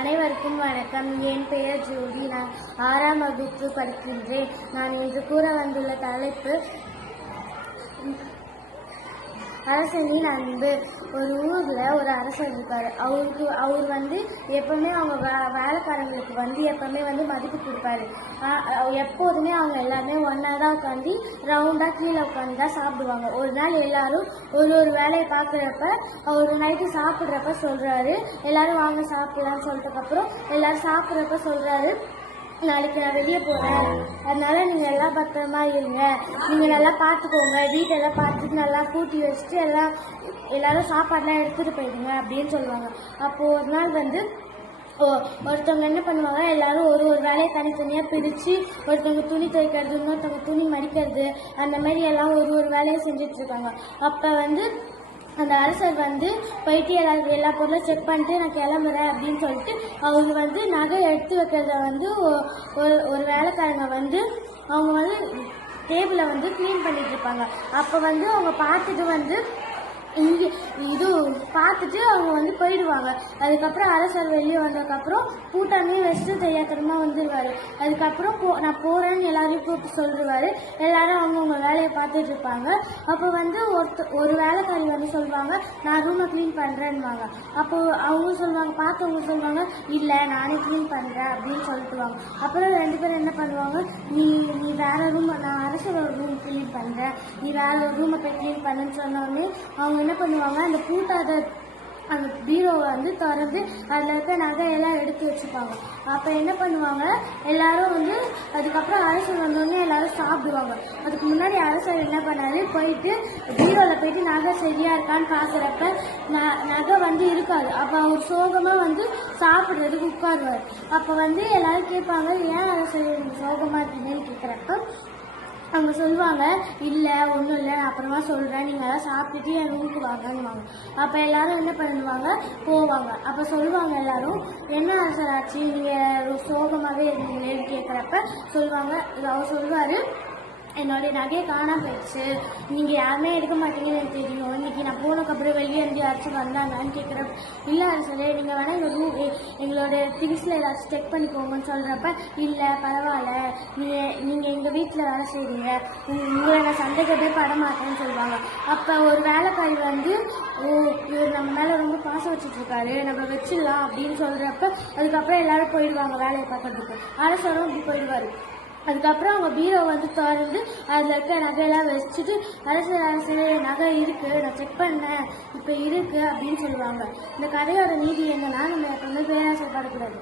அனைவருக்கும் வணக்கம். என் பெயர் ஜோதி. நான் ஆறாம் வகுப்பு படிக்கின்றேன். நான் இன்று கூற வந்துள்ள தலைப்பு அரசனின் அன்பு. ஒரு ஊரில் ஒரு அரசர் இருப்பார். அவருக்கு அவர் வந்து எப்பவுமே அவங்க வே வேலைக்காரங்களுக்கு வந்து எப்பவுமே வந்து மதிப்பு கொடுப்பாரு. எப்போதுமே அவங்க எல்லாருமே ஒன்றா தான் உட்காந்து ரவுண்டாக கீழே உட்காந்து தான் சாப்பிடுவாங்க. ஒரு நாள் எல்லாரும் ஒரு ஒரு வேலையை பார்க்குறப்ப அவர் நைட்டு சாப்பிட்றப்ப சொல்கிறாரு எல்லாரும் வாங்க சாப்பிடலாம்னு சொல்லிட்டதுக்கப்புறம் எல்லாரும் சாப்பிட்றப்ப சொல்கிறாரு நாளைக்கு நான் வெளியே போகிறேன் அதனால நீங்கள் எல்லாம் பத்திரமா இருங்க. நீங்கள் நல்லா பார்த்துக்கோங்க வீட்டெல்லாம் பார்த்துட்டு நல்லா கூட்டி வச்சுட்டு எல்லாம் எல்லாரும் சாப்பாடுலாம் எடுத்துகிட்டு போயிடுங்க அப்படின்னு சொல்லுவாங்க. அப்போது ஒரு நாள் வந்து ஓ ஒருத்தவங்க என்ன பண்ணுவாங்க எல்லாரும் ஒரு ஒரு வேலையை தனித்தனியாக பிரித்து ஒருத்தவங்க துணி துவைக்கிறது இன்னொருத்தவங்க துணி மடிக்கிறது அந்த மாதிரி எல்லாம் ஒரு ஒரு வேலையை செஞ்சுட்டு இருக்காங்க. அப்போ வந்து அந்த அரசர் வந்து போயிட்டு எல்லா எல்லா பொருளும் செக் பண்ணிட்டு நான் கிளம்புறேன் அப்படின்னு சொல்லிட்டு அவங்க வந்து நகை எடுத்து வைக்கிறத வந்து ஒரு ஒரு வேலைக்காரங்க வந்து அவங்க வந்து டேபிளை வந்து க்ளீன் பண்ணிட்டு இருப்பாங்க. அப்போ வந்து அவங்க பார்த்துட்டு வந்து இது பார்த்துட்டு அவங்க வந்து போயிடுவாங்க. அதுக்கப்புறம் அரசர் வெளியே வந்ததுக்கப்புறம் கூட்டமே வச்சுட்டு தெரியாத்தனமா வந்துடுவாரு அதுக்கப்புறம் போ நான் போகிறேன்னு எல்லாரையும் கூப்பிட்டு சொல்லிடுவாரு. எல்லாரும் அவங்கவுங்க வேலையை பார்த்துட்டு இருப்பாங்க. அப்போ வந்து ஒருத்த ஒரு வேலைக்காரி வந்து சொல்லுவாங்க நான் ரூமை க்ளீன் பண்ணுறேன்னுவாங்க அப்போ அவங்க சொல்லுவாங்க பார்த்தவங்க சொல்லுவாங்க இல்லை நானே க்ளீன் பண்ணுறேன் அப்படின்னு சொல்லிட்டுவாங்க. அப்புறம் ரெண்டு பேரும் என்ன பண்ணுவாங்க நீ நீ வேற ரூம் நான் அரசரோட க்ளீன் பண்ணுறேன் நீ வேற ஒரு ரூமை போய் க்ளீன் பண்ணுன்னு சொன்னோடனே அவங்க என்ன பண்ணுவாங்க அந்த பூட்டாத அந்த பீரோவை வந்து திறந்து அதில் இருக்க நகையெல்லாம் எடுத்து வச்சுப்பாங்க. அப்போ என்ன பண்ணுவாங்க எல்லாரும் வந்து அதுக்கப்புறம் அரசர் வந்தோடனே எல்லாரும் சாப்பிடுவாங்க. அதுக்கு முன்னாடி அரசர் என்ன பண்ணாரு போயிட்டு பீரோவில் போயிட்டு நகை சரியா இருக்கான்னு பார்க்குறப்ப ந நகை வந்து இருக்காது. அப்போ அவர் சோகமாக வந்து சாப்பிட்றதுக்கு உட்காருவார். அப்போ வந்து எல்லாரும் கேட்பாங்க ஏன் அரசர் சோகமாக இருக்கீங்கன்னு கேட்குறப்ப அவங்க சொல்லுவாங்க இல்லை ஒன்றும் இல்லை நான் அப்புறமா சொல்கிறேன் நீங்கள் எல்லாம் சாப்பிட்டுட்டு என் ரூமுக்கு வாங்கன்னுவாங்க. அப்போ எல்லாரும் என்ன பண்ணுவாங்க? போவாங்க. அப்போ சொல்லுவாங்க எல்லாரும் என்ன ஆசராச்சு ஆச்சு நீங்கள் சோகமாகவே இருந்தீங்களேன்னு கேட்குறப்ப சொல்லுவாங்க. அவர் சொல்லுவார் என்னுடைய நகையை காணாம போயிடுச்சு. நீங்கள் யாருமே எடுக்க மாட்டீங்கன்னு எனக்கு தெரியும். இன்றைக்கி நான் போனதுக்கப்புறம் வெளியே இருந்து யாராச்சும் வந்தாங்கன்னு கேட்குறப்ப இல்லை அரசரே நீங்கள் வேணால் எங்கள் ரூம் எங்களோட திங்ஸில் ஏதாச்சும் செக் பண்ணிக்கோங்கன்னு சொல்கிறப்ப இல்லை பரவாயில்ல. நீங்கள் நீங்கள் எங்கள் வீட்டில் வேலை செய்கிறீங்க உங்களை நான் சந்தேகமே பட மாட்டேன்னு சொல்லுவாங்க. அப்போ ஒரு வேலைக்காரி வந்து ஓ இவர் நம்ம மேலே ரொம்ப பாசம் வச்சுட்ருக்காரு. நம்ம வச்சிடலாம் அப்படின்னு சொல்கிறப்ப அதுக்கப்புறம் எல்லாரும் போயிடுவாங்க வேலையை பார்க்கறதுக்கு. அரசரும் இப்படி போயிடுவார். அதுக்கப்புறம் அவங்க பீரோ வந்து திறந்து அதில் இருக்க நகையெல்லாம் வச்சுட்டு அரசு அரசு நகை இருக்குது நான் செக் பண்ணேன் இப்போ இருக்குது அப்படின்னு சொல்லுவாங்க. இந்த கதையோட நீதி என்னன்னா நம்ம எப்பவுமே பேராசைப்படக்கூடாது.